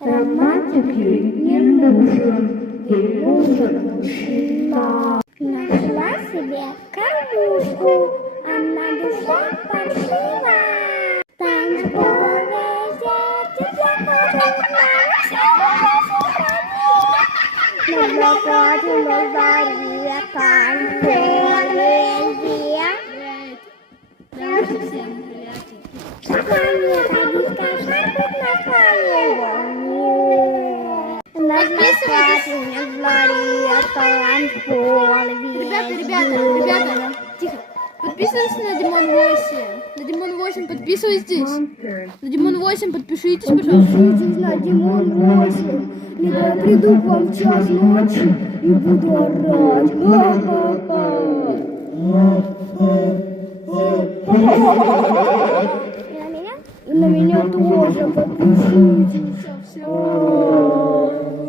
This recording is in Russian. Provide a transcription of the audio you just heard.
Романтики не нужен, ей нужен мужчина. Нашла себе кормушку, а на душе паршиво. Танцполы везде, на закате, на заре, танцполы везде. Ребята, тихо. Подписывайтесь на Димон 8. На Димон 8 подписывайтесь. На Димон 8 подпишитесь, пожалуйста. Подпишитесь на Димон 8, либо я приду к вам в час ночи и буду орать. И на меня тоже подпишитесь. Все.